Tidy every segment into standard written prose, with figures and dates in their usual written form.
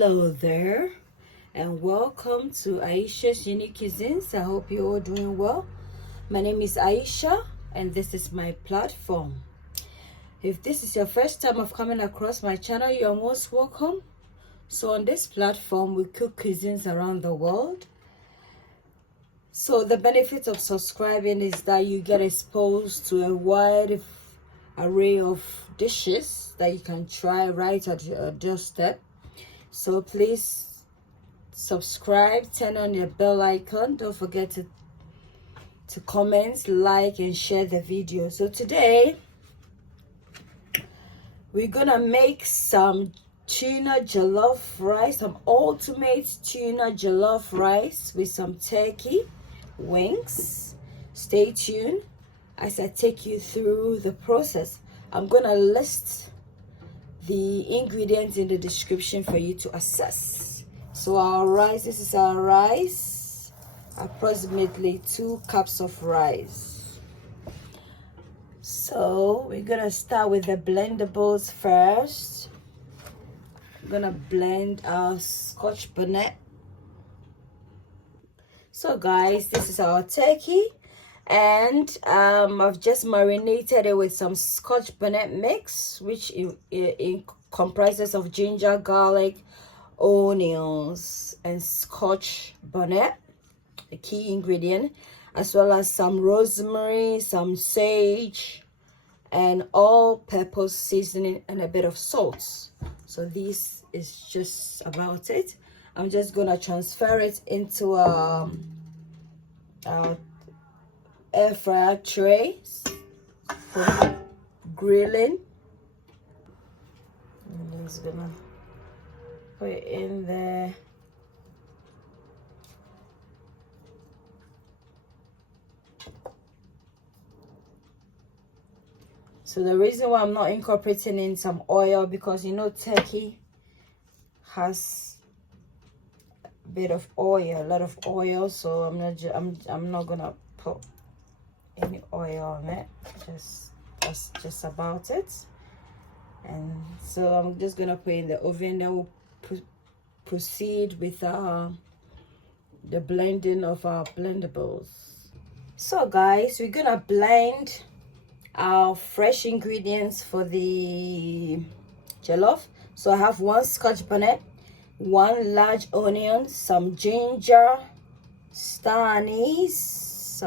Hello there, and welcome to Ayesha's Unique Cuisines. I hope you're all doing well. My name is Ayesha, and this is my platform. If this is your first time of coming across my channel, you're most welcome. So on this platform, we cook cuisines around the world. So the benefits of subscribing is that you get exposed to a wide array of dishes that you can try right at your doorstep. So please subscribe, turn on your bell icon. Don't forget to comment, like, and share the video. So today we're gonna make some tuna jollof rice, some ultimate tuna jollof rice with some turkey wings. Stay tuned as I take you through the process. I'm gonna list the ingredients in the description for you to access. So our rice, this is our rice, approximately 2 cups of rice. So we're gonna start with the blendables first. I'm gonna blend our Scotch bonnet. So guys, this is our turkey, and I've just marinated it with some Scotch bonnet mix, which it comprises of ginger, garlic, onions, and Scotch bonnet, the key ingredient, as well as some rosemary, some sage, and all-purpose seasoning, and a bit of salt. So this is just about it. I'm just gonna transfer it into our air fryer tray for grilling. I'm just gonna put it in there. So the reason why I'm not incorporating in some oil, because you know turkey has bit of oil, a lot of oil, so I'm not gonna put any oil on it. That's just about it. And so I'm just gonna put in the oven. Then we'll proceed with the blending of our blendables. So guys, we're gonna blend our fresh ingredients for the jollof. So I have 1 Scotch bonnet, 1 large onion, some ginger, some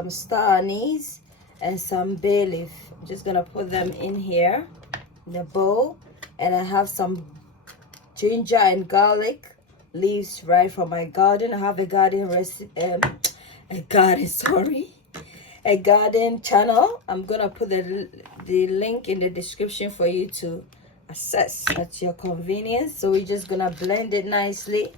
star anise, and some bay leaf. I'm just gonna put them in here in the bowl, and I have some ginger and garlic leaves right from my garden. I have a garden a garden channel. I'm gonna put the link in the description for you to access at your convenience. So we're just gonna blend it nicely.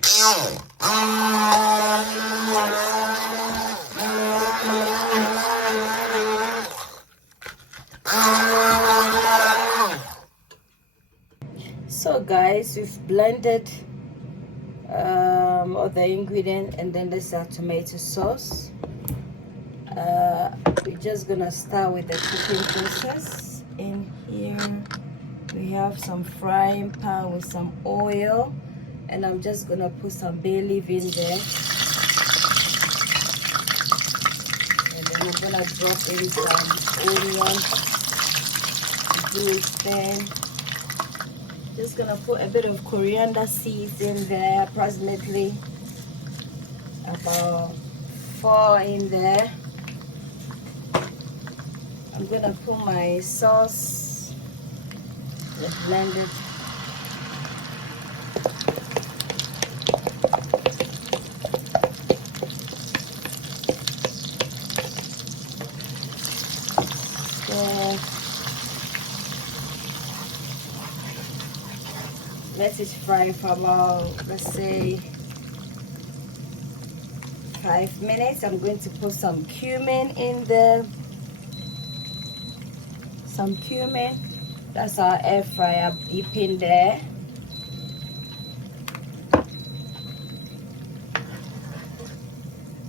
So guys, we've blended all the ingredients, and then this is our tomato sauce. We're just gonna start with the cooking process. In here we have some frying pan with some oil, and I'm just gonna put some bay leaf in there, and then we're gonna drop in some onion, do it then. Just gonna put a bit of coriander seeds in there, approximately about 4 in there. I'm gonna put my sauce, blend it. So let it fry for about, let's say, 5 minutes. I'm going to put some cumin in there. Some cumin. That's our air fryer deep in there.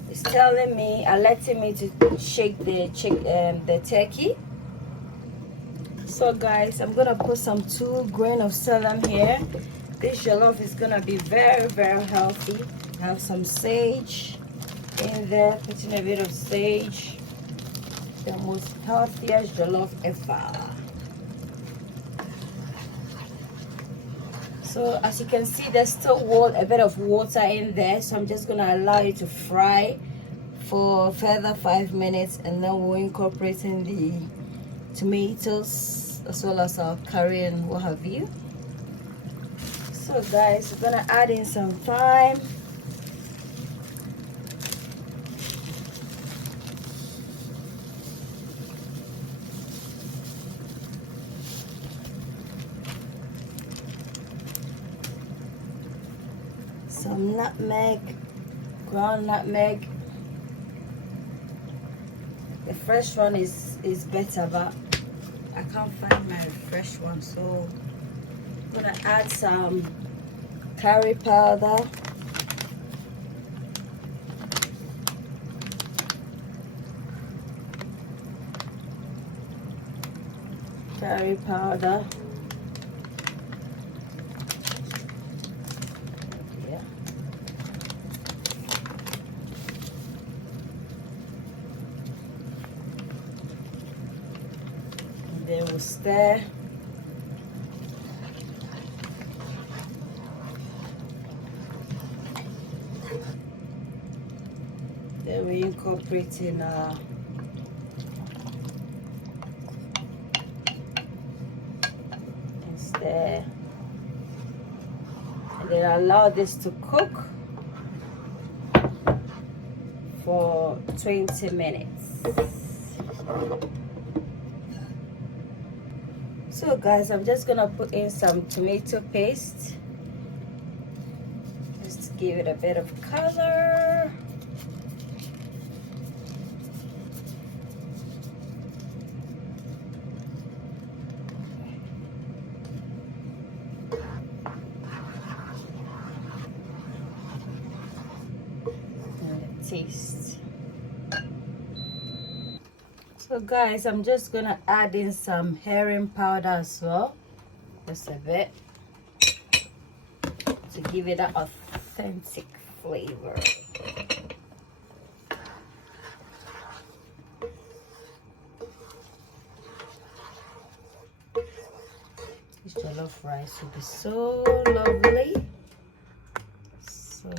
It's telling me, alerting me to shake the turkey. So guys, I'm gonna put some 2 grains of celery here. This jollof is gonna be very, very healthy. I have some sage in there, putting a bit of sage. The most healthiest jollof ever. So as you can see, there's still a bit of water in there, so I'm just gonna allow it to fry for further 5 minutes, and then we'll incorporate in the tomatoes as well as our curry and what have you. So guys, we're gonna add in some thyme. Some nutmeg, ground nutmeg. The fresh one is better, but I can't find my fresh one, so I'm gonna add some curry powder. Curry powder. Yeah. And then we'll stir. Then we incorporate in and stir, and then allow this to cook for 20 minutes. So guys, I'm just gonna put in some tomato paste just to give it a bit of color. Taste. So guys, I'm just gonna add in some herring powder as well, just a bit, to give it that authentic flavor. This jollof rice will be so lovely, so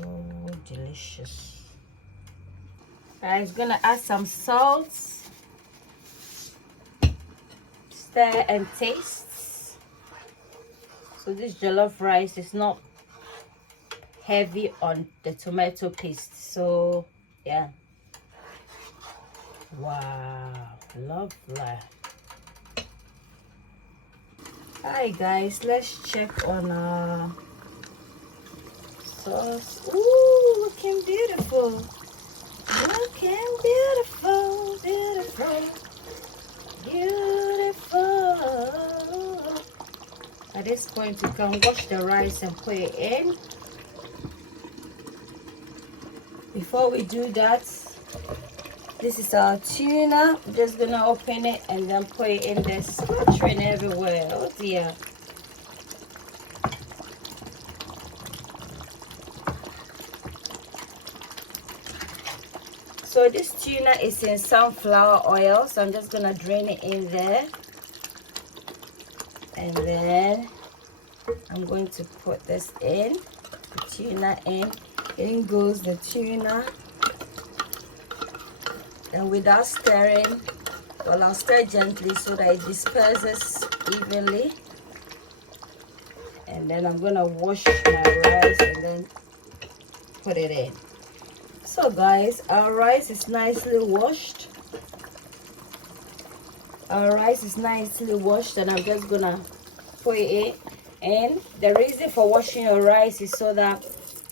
delicious. I'm gonna add some salt, stir and taste. So this jollof rice is not heavy on the tomato paste, so yeah. Wow, lovely. Hi guys, let's check on our sauce. Ooh, looking beautiful. Looking beautiful, beautiful, beautiful. At this point, you can wash the rice and put it in. Before we do that, this is our tuna. I'm just gonna open it and then put it in there, splattering everywhere. Oh dear. So this tuna is in sunflower oil, so I'm just gonna drain it in there, and then I'm going to put this in, the tuna in. In goes the tuna, and without stirring, well, I'll stir gently so that it disperses evenly. And then I'm gonna wash my rice and then put it in. So guys, our rice is nicely washed. Our rice is nicely washed, and I'm just gonna put it in. And the reason for washing your rice is so that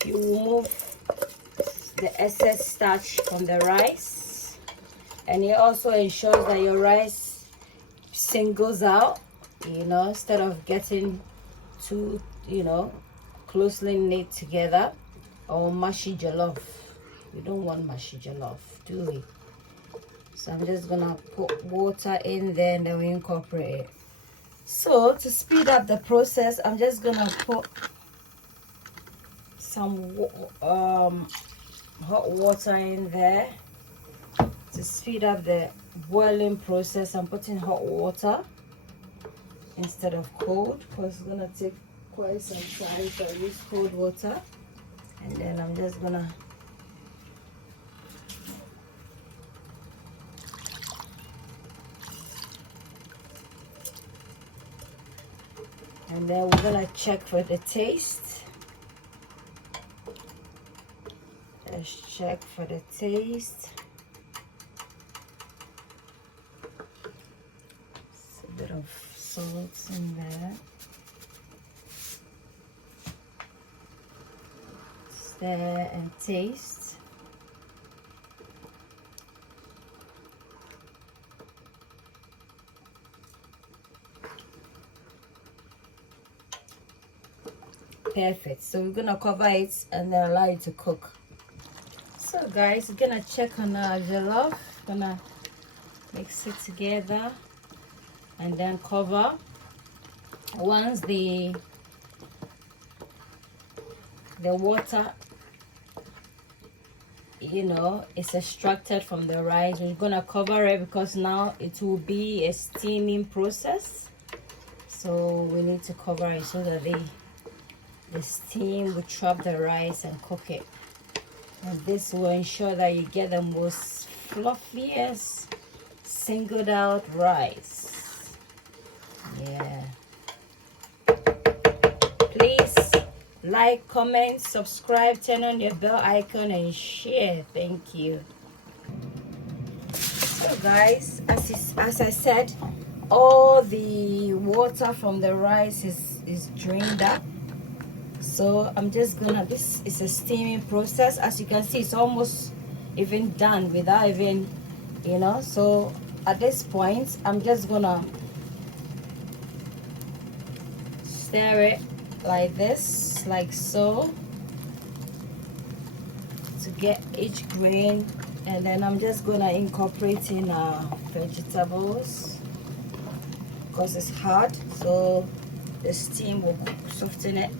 you remove the excess starch from the rice, and it also ensures that your rice singles out, you know, instead of getting too, you know, closely knit together, or mushy jollof. We don't want mushy jollof, do we? So I'm just gonna put water in there and then we incorporate it. So to speed up the process, I'm just gonna put some hot water in there to speed up the boiling process. I'm putting hot water instead of cold because it's gonna take quite some time to use cold water. And then I'm just gonna we're gonna check for the taste. Let's check for the taste. It's a bit of salt in there. Stir and taste. Perfect. So we're gonna cover it and then allow it to cook. So guys, we're gonna check on our jollof. Gonna mix it together and then cover. Once the water, you know, is extracted from the rice, we're gonna cover it because now it will be a steaming process. So we need to cover it so that the steam will trap the rice and cook it. And this will ensure that you get the most fluffiest singled out rice. Yeah. Please like, comment, subscribe, turn on your bell icon and share. Thank you. So guys, as I said, all the water from the rice is drained up. So I'm just gonna, this is a steaming process. As you can see, it's almost even done without even, you know. So at this point, I'm just gonna stir it like this, like so, to get each grain. And then I'm just gonna incorporate in vegetables because it's hard, so the steam will soften it.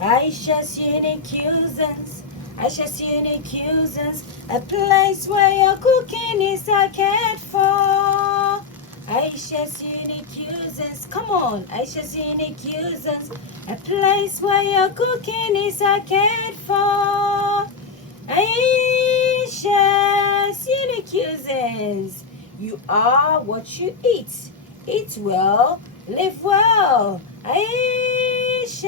Ayesha's unique cuisines, Ayesha's unique cuisines, a place where your cooking is cared for. Ayesha's unique cuisines, come on, Ayesha's unique cuisines, a place where your cooking is cared for. Ayesha's unique cuisines, you are what you eat. Eat well, live well. Ayesha's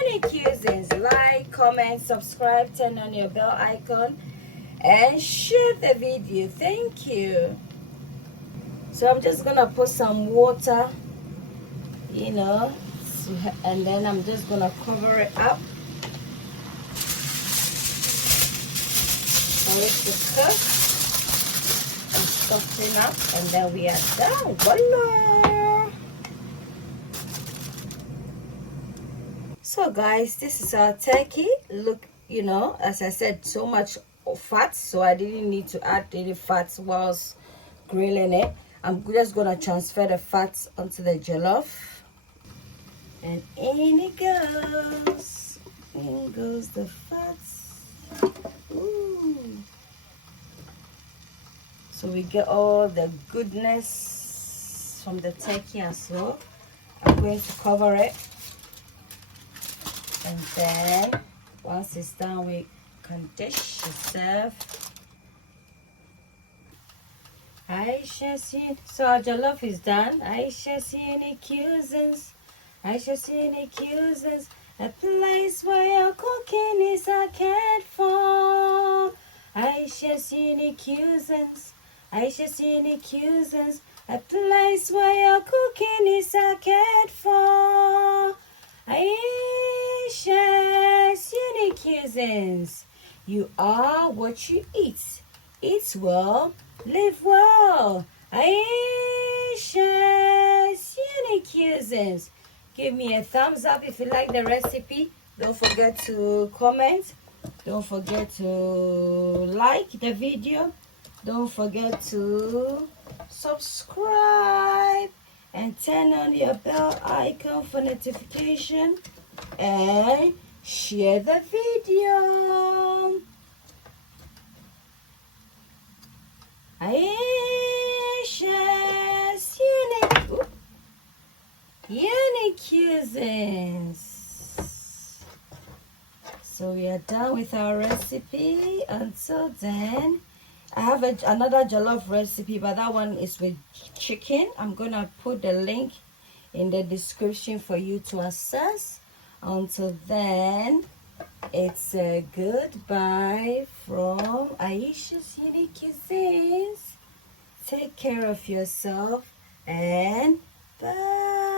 unique cuisines. Like, comment, subscribe, turn on your bell icon, and share the video. Thank you. So I'm just gonna put some water, you know, and then I'm just gonna cover it up for it to cook and soften up, and then we are done. Voila! So guys, this is our turkey. Look, you know, as I said, so much fat, so I didn't need to add any fat whilst grilling it. I'm just gonna transfer the fats onto the jollof, and in it goes. In goes the fats. Ooh. So we get all the goodness from the turkey as well. I'm going to cover it, and then once it's done, we can dish and serve. Ayesha's unique. So our jollof is done. Ayesha's unique cuisines, Ayesha's unique cuisines, a place where your cooking is cared for. Ayesha's unique cuisines, Ayesha's unique cuisines, a place where your cooking is cared for. Ayesha's unique cuisines, you are what you eat. Eat well, live well. Ayesha's unique cuisines. Give me a thumbs up if you like the recipe. Don't forget to comment. Don't forget to like the video. Don't forget to subscribe and turn on your bell icon for notification. and share the video. Ayesha's unique cuisines. So we are done with our recipe. Until then, I have another jollof recipe, but that one is with chicken. I'm gonna put the link in the description for you to access. Until then, it's a goodbye from Ayesha's Unique Cuisines. Take care of yourself and bye.